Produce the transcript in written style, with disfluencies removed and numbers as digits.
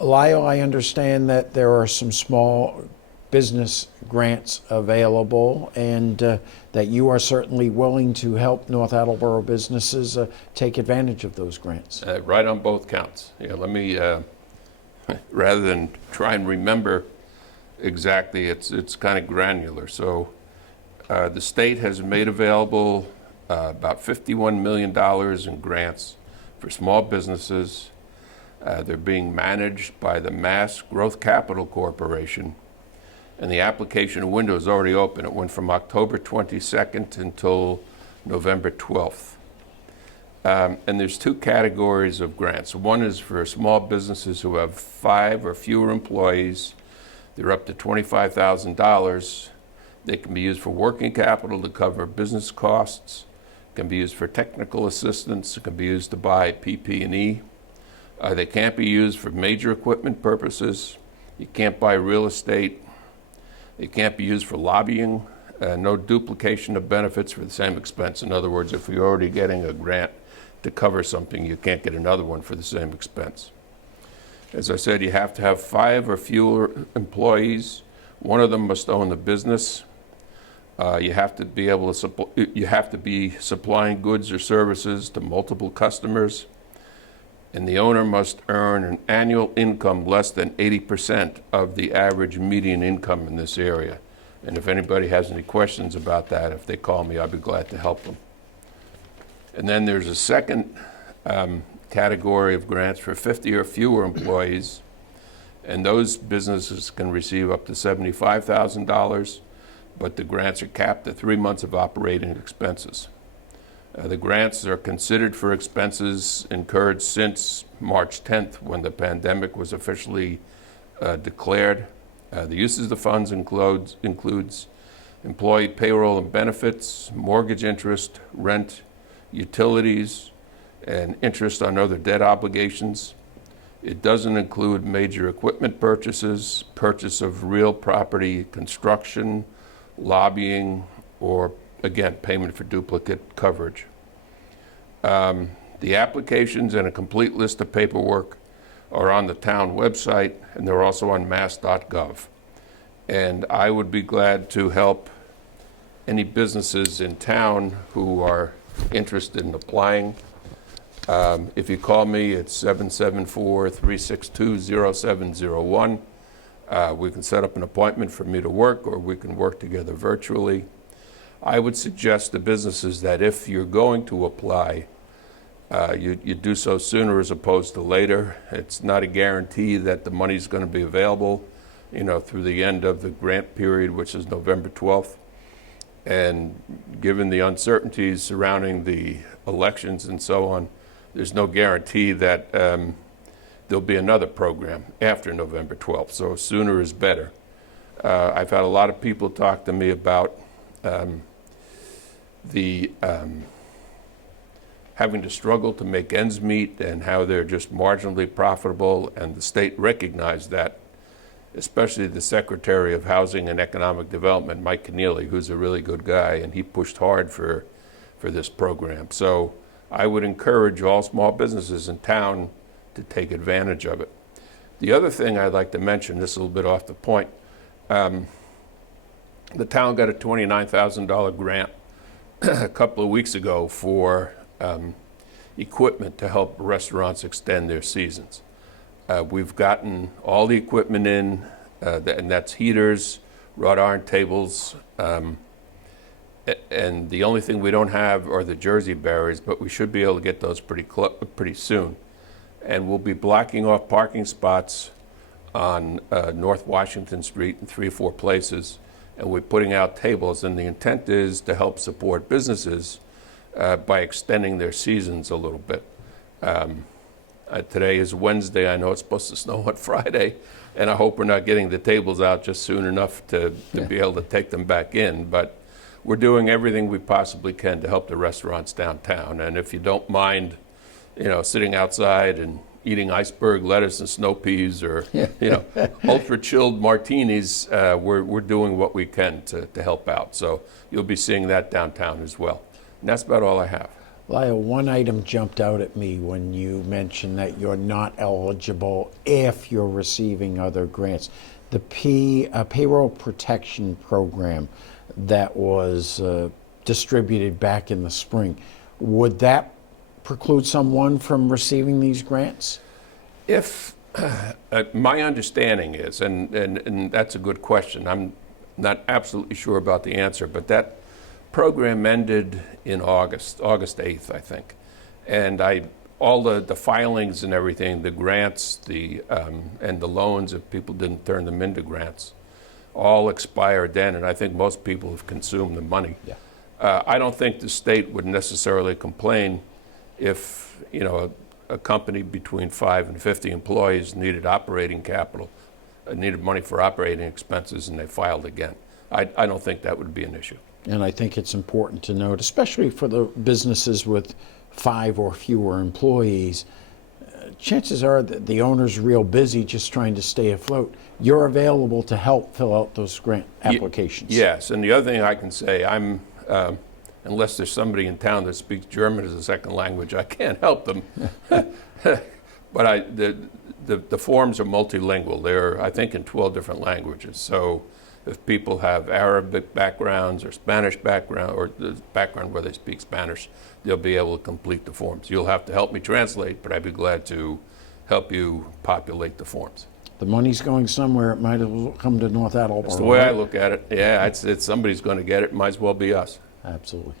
Lyle, I understand that there are some small business grants available, and that you are certainly willing to help North Attleboro businesses take advantage of those grants. Right on both counts. Yeah, let me, rather than try and remember exactly, it's kind of granular. So the state has made available about $51 million in grants for small businesses. They're being managed by the Mass Growth Capital Corporation, and the application window is already open. It went from October 22nd until November 12th. And there's two categories of grants. One is for small businesses who have 5 or fewer employees. They're up to $25,000. They can be used for working capital to cover business costs. It can be used for technical assistance. It can be used to buy PP&E. They can't be used for major equipment purposes. You can't buy real estate. It can't be used for lobbying. No duplication of benefits for the same expense. In other words, if you're already getting a grant to cover something, you can't get another one for the same expense. As I said, you have to have 5 or fewer employees. One of them must own the business. You have to be able to you have to be supplying goods or services to multiple customers. And the owner must earn an annual income less than 80% of the average median income in this area. And if anybody has any questions about that, if they call me, I'll be glad to help them. And then there's a second category of grants for 50 or fewer employees. And those businesses can receive up to $75,000, but the grants are capped at 3 months of operating expenses. The grants are considered for expenses incurred since March 10th, when the pandemic was officially declared. The uses of the funds includes employee payroll and benefits, mortgage interest, rent, utilities, and interest on other debt obligations. It doesn't include major equipment purchases, purchase of real property, construction, lobbying, or again, payment for duplicate coverage. The applications and a complete list of paperwork are on the town website, and they're also on mass.gov. And I would be glad to help any businesses in town who are interested in applying. If you call me, it's 774-362-0701. We can set up an appointment for me to work, or we can work together virtually. I would suggest to businesses that if you're going to apply, you do so sooner as opposed to later. It's not a guarantee that the money's going to be available, through the end of the grant period, which is November 12th. And given the uncertainties surrounding the elections and so on, there's no guarantee that there'll be another program after November 12th. So sooner is better. I've had a lot of people talk to me about having to struggle to make ends meet and how they're just marginally profitable, and the state recognized that, especially the Secretary of Housing and Economic Development, Mike Keneally, who's a really good guy, and he pushed hard for this program. So I would encourage all small businesses in town to take advantage of it. The other thing I'd like to mention, this is a little bit off the point, the town got a $29,000 grant a couple of weeks ago for equipment to help restaurants extend their seasons. We've gotten all the equipment in, and that's heaters, wrought iron tables, and the only thing we don't have are the Jersey barriers, but we should be able to get those pretty soon. And we'll be blocking off parking spots on North Washington Street in 3 or 4 places, and we're putting out tables, and the intent is to help support businesses by extending their seasons a little bit. Today is Wednesday. I know it's supposed to snow on Friday, and I hope we're not getting the tables out just soon enough to be able to take them back in. But we're doing everything we possibly can to help the restaurants downtown. And if you don't mind, sitting outside and eating iceberg lettuce and snow peas, or ultra chilled martinis, we're doing what we can to help out. So you'll be seeing that downtown as well. And that's about all I have. Lyle, one item jumped out at me when you mentioned that you're not eligible if you're receiving other grants. The payroll protection program that was distributed back in the spring, would that preclude someone from receiving these grants? If my understanding is, and that's a good question, I'm not absolutely sure about the answer, but that program ended in August 8th, I think. And all the filings and everything, the grants, and the loans, if people didn't turn them into grants, all expired then, and I think most people have consumed the money. Yeah. I don't think the state would necessarily complain if, a company between 5 and 50 employees needed operating capital, needed money for operating expenses, and they filed again. I don't think that would be an issue. And I think it's important to note, especially for the businesses with 5 or fewer employees, chances are that the owner's real busy just trying to stay afloat. You're available to help fill out those grant applications. Yes, and the other thing I can say, unless there's somebody in town that speaks German as a second language, I can't help them. But the forms are multilingual. They're, I think, in 12 different languages. So if people have Arabic backgrounds or Spanish background, or the background where they speak Spanish, they'll be able to complete the forms. You'll have to help me translate, but I'd be glad to help you populate the forms. The money's going somewhere. It might as well come to North Attleboro. That's the way I look at it. Yeah, it's somebody's going to get it. Might as well be us. Absolutely.